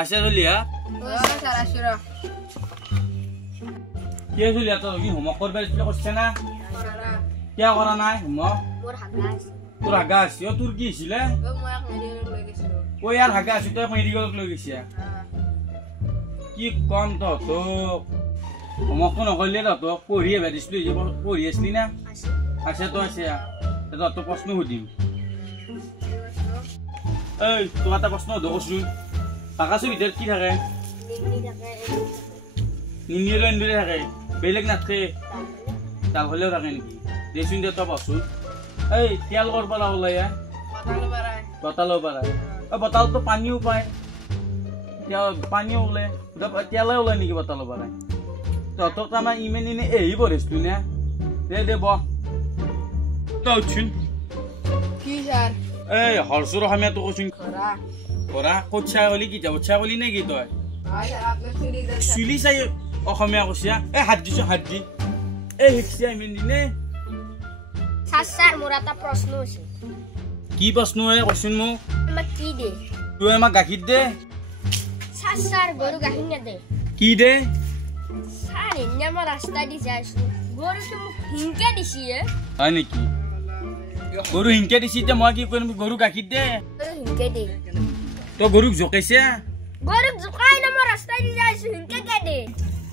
আছে চলিয়া স্যাৰ আসিৰা কি চলিয়া তো কি হোমৱৰ্ক কৰিব দিছিলে কৈছে না কিয় কৰা নাই হোমৱৰ্ক মোৰ হাগা আছে তোৰ হাগা আছে তোৰ কি হৈছিলে মই এক মেডিকেল লৈ গৈছিলো ঐ ইয়াৰ হাগা আছে তই মেডিকেলত লৈ গৈছা কি কম তহঁতক হোমৱৰ্কটো নকৰিলে তহঁতক পঢ়িয়ে ভাবিছিলো যে পঢ়ি আছিলি না আছে তো আছে তহঁতক প্ৰশ্ন সুধিম এই তোক এটা প্ৰশ্ন সুধো কৈছো বাকচৰ ভিতৰত কি থাকে নিনিলে এন্দুৰে থাকে বেলেগ নাথাকে তাল হলেও থাকে নেকি দেচোন দে তই বচোন এই তেল কৰিব লাগলে বতালো পাৰাই বতালতো পানীও পায় পানীও ওলাই তেলে ওলাই নেকি বতালো পাৰাই তহঁতক আমাৰ ইমান এনে এহি পঢ়িছিলো না দে বহ তই উঠছোন কি স্যার এই হৰচুৰ অসমীয়াটো কৈছোন কৰা কৰা কঠীয়া কলি কি কঠীয়া কলি নেকি তই আই আপনি চুরি চুলি চাই অসমীয়া কৈছা এই হাত দিছো হাত দি এই শিকছি ইমান দিনে স্যার মোর একটা প্রশ্ন আছে কি প্ৰশ্ন কৈছোন মোক আমাক কি দে তুই আমাক গাখীৰ দে স্যার গরু গাখীর না দে কি দে স্যার এনে আমার রাস্তা দি যাইছো গরু তো মোক হিংকে দিছি হয় নেকি গৰু হিংকে দিছি এতিয়া মই কি কৰিম গৰু গাখীৰ দে গৰু হিংকে দে তই গৰুক জোকাইছে গৰু জুকাই না আমাৰ ৰাস্তা দি যাইছো হিংকে কে দে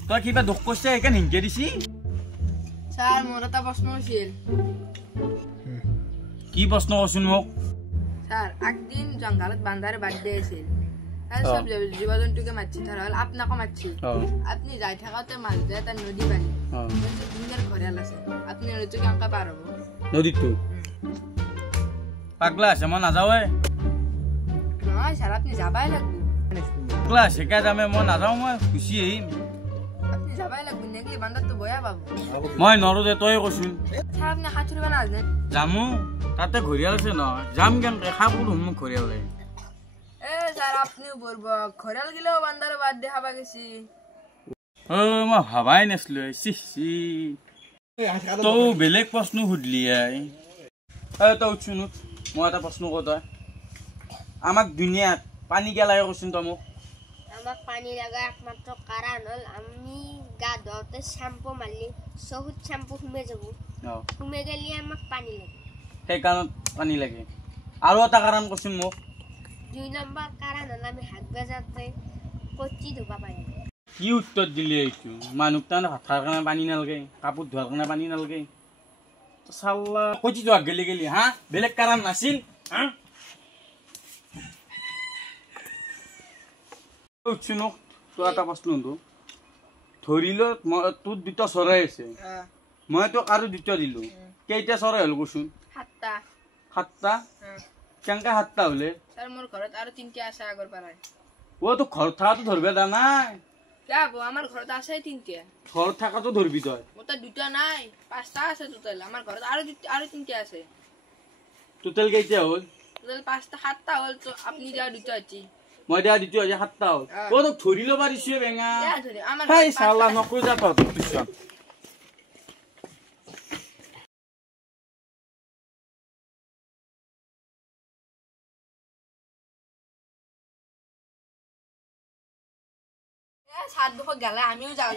তই কিবা দুখ কৰিছে সেইকাৰণে হিংকে দিছি স্যাৰ মোৰ একটা প্ৰশ্ন আছিল কি প্ৰশ্ন কৈছোন মোক স্যার একদিন জঙ্গলত বান্দার বার্থডে আছিল আর সব জীবজন্তুকে মারছি ধরা হল আপনাকে মারছি আপনি যাই থাকাতে মাছ যায় তার নদী পানি দুনিয়ার ঘরেল আছে আপনি নদীতে কেমকা পার হবো নদীতো পাগলা আছে মই নাযাওঁৱে নয় স্যার আপনি যাবাই লাগবে পাগলা আছে কে যামে মই নাযাওঁ মই গুচি আহিম আপনি যাবাই লাগবে নাকি বান্দার তো বয়া পাবো মই নৰো দে তই কৈছোন স্যাৰ আপনি সাঁতুৰিব না জানেন যামো তাতে ঘৰিয়াল আছে নহয় যাম কেনেকে খাবোৰ মোক ঘৰিয়ালে এ স্যাৰ আপনিও বলবো ঘৰেল গেলেও বান্দাৰ বাৰ্থডে খাবা গেছি মই ভাবাই নাছিলো চি তই বেলেগ প্ৰশ্ন সুধলি তই উঠছোন মই এটা প্ৰশ্ন কওঁ তই আমাক দুনিয়াত পানী কিয় লাগে কৈছোন তই মোক আমাক পানি লাগা একমাত্র কারণ হল আমি গা ধোতে শ্যাম্পু মারলি বহুত শ্যাম্পু হুমে যাব হুমে গেলে আমাক পানি লাগে সেইকাৰণত পানী লাগে আৰু এটা কাৰণ কৈছোন মোক 2 নম্বৰ কাৰণ হল আমি হাত বেজাতে কচি ধোবা পাই কি উত্তৰ দিলি এইটো মানুহক তাৰ ভাতৰ কাৰণে পানী নালাগে কাপোৰ ধোৱাৰ কাৰণে পানী নালাগে চাল্লা কচি ধোৱা গেলি হা বেলেগ কাৰণ নাছিল হা উঠছোন তোৰ এটা প্ৰশ্ন সুধো ধৰি ল তোৰ দুটা চৰাই আছে মই তোক আৰু দুটা দিলো কেইটা চৰাই হল কৈছোন সাতটা কেনেকে সাতটা হলে স্যাৰ মোৰ ঘৰত আৰ 3টা আছে আগৰ পাৰায় ও তো ঘৰত থাকাটো ধৰবে দা নাই যাবো আমাৰ ঘৰত আছে 3টা ঘৰত থাকাটো ধৰবি তই ওটা দুটা নাই 5টা আছে টোটাল আমার ঘরত আর 3টা আছে টোটাল কেইটা হল টোটাল 5টা 7টা হল তো আপনি যা দুটা আছে মই দিয়া দ্বিতীয় আজি সাতটা হল ও তোক ধৰি ল'ব দিছে বেঙা ধৰে আমাৰ হাই চালা নকৰি যা তহঁতক পিছত সাত দুখ গেলে আমিও যাও